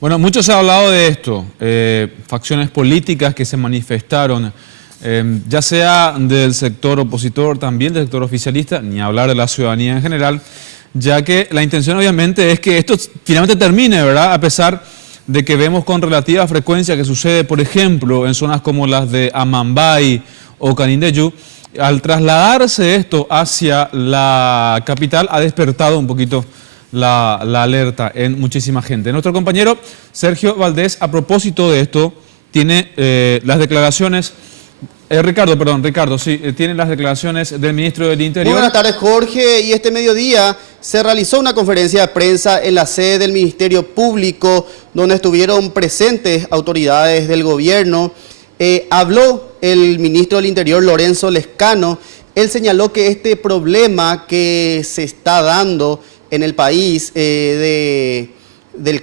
Bueno, mucho se ha hablado de esto, facciones políticas que se manifestaron, ya sea del sector opositor, también del sector oficialista, ni hablar de la ciudadanía en general, ya que la intención obviamente es que esto finalmente termine, ¿verdad? A pesar de que vemos con relativa frecuencia que sucede, por ejemplo, en zonas como las de Amambay o Canindeyú, al trasladarse esto hacia la capital ha despertado un poquito la alerta en muchísima gente. Nuestro compañero Sergio Valdés, a propósito de esto, tiene las declaraciones, Ricardo, sí, tiene las declaraciones del ministro del Interior. Muy buenas tardes, Jorge, y este mediodía se realizó una conferencia de prensa en la sede del Ministerio Público, donde estuvieron presentes autoridades del gobierno. Habló el ministro del Interior, Lorenzo Lescano. Él señaló que este problema que se está dando en el país del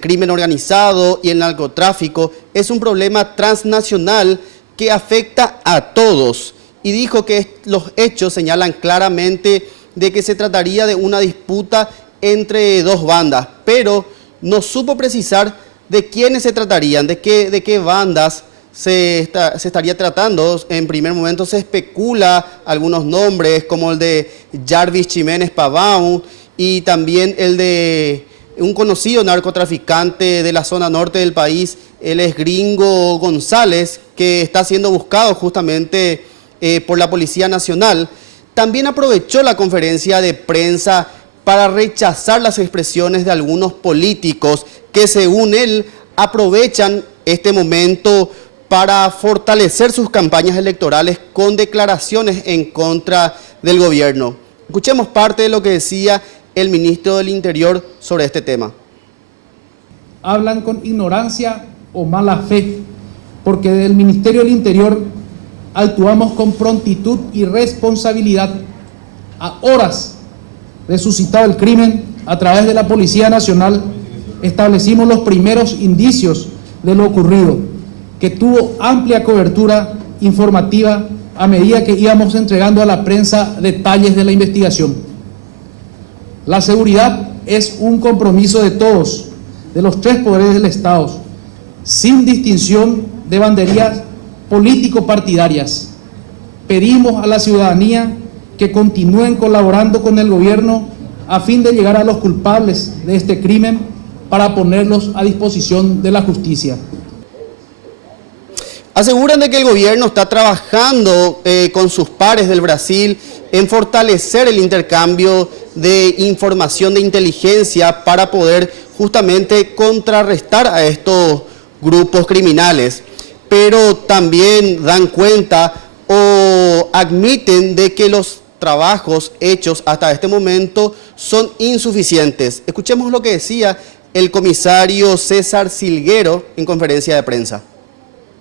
crimen organizado y el narcotráfico es un problema transnacional que afecta a todos. Y dijo que los hechos señalan claramente de que se trataría de una disputa entre dos bandas, pero no supo precisar de quiénes se tratarían, de qué bandas se estaría tratando. En primer momento se especula algunos nombres como el de Jarvis Jiménez Pavão y también el de un conocido narcotraficante de la zona norte del país, él es Gringo González, que está siendo buscado justamente por la Policía Nacional. También aprovechó la conferencia de prensa para rechazar las expresiones de algunos políticos que, según él, aprovechan este momento para fortalecer sus campañas electorales con declaraciones en contra del gobierno. Escuchemos parte de lo que decía el ministro del Interior sobre este tema. Hablan con ignorancia o mala fe, porque del Ministerio del Interior actuamos con prontitud y responsabilidad. A horas de suscitado el crimen, a través de la Policía Nacional, establecimos los primeros indicios de lo ocurrido, que tuvo amplia cobertura informativa a medida que íbamos entregando a la prensa detalles de la investigación. La seguridad es un compromiso de todos, de los tres poderes del Estado, sin distinción de banderías político-partidarias. Pedimos a la ciudadanía que continúen colaborando con el gobierno a fin de llegar a los culpables de este crimen para ponerlos a disposición de la justicia. Aseguran de que el gobierno está trabajando con sus pares del Brasil en fortalecer el intercambio de información de inteligencia para poder justamente contrarrestar a estos grupos criminales. Pero también dan cuenta o admiten de que los trabajos hechos hasta este momento son insuficientes. Escuchemos lo que decía el comisario César Silguero en conferencia de prensa.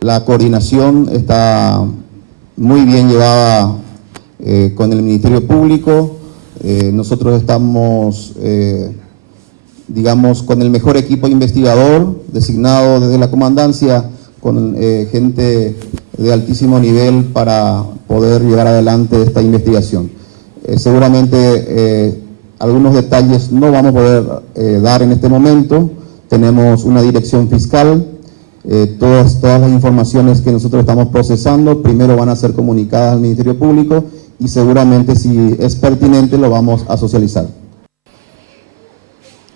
La coordinación está muy bien llevada con el Ministerio Público. Nosotros estamos, digamos, con el mejor equipo investigador designado desde la comandancia, con gente de altísimo nivel para poder llevar adelante esta investigación. Seguramente algunos detalles no vamos a poder dar en este momento. Tenemos una dirección fiscal. Todas las informaciones que nosotros estamos procesando primero van a ser comunicadas al Ministerio Público y seguramente, si es pertinente, lo vamos a socializar.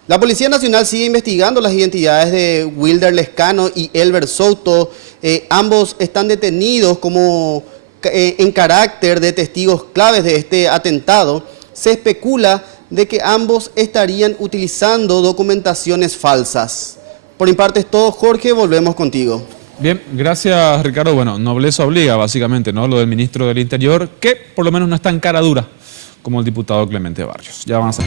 La Policía Nacional sigue investigando las identidades de Wilder Lescano y Elber Souto. Ambos están detenidos como en carácter de testigos claves de este atentado. Se especula de que ambos estarían utilizando documentaciones falsas. Por mi parte es todo, Jorge, volvemos contigo. Bien, gracias Ricardo. Bueno, nobleza obliga básicamente, ¿no? Lo del ministro del Interior, que por lo menos no es tan cara dura como el diputado Clemente Barrios. Ya van a ser.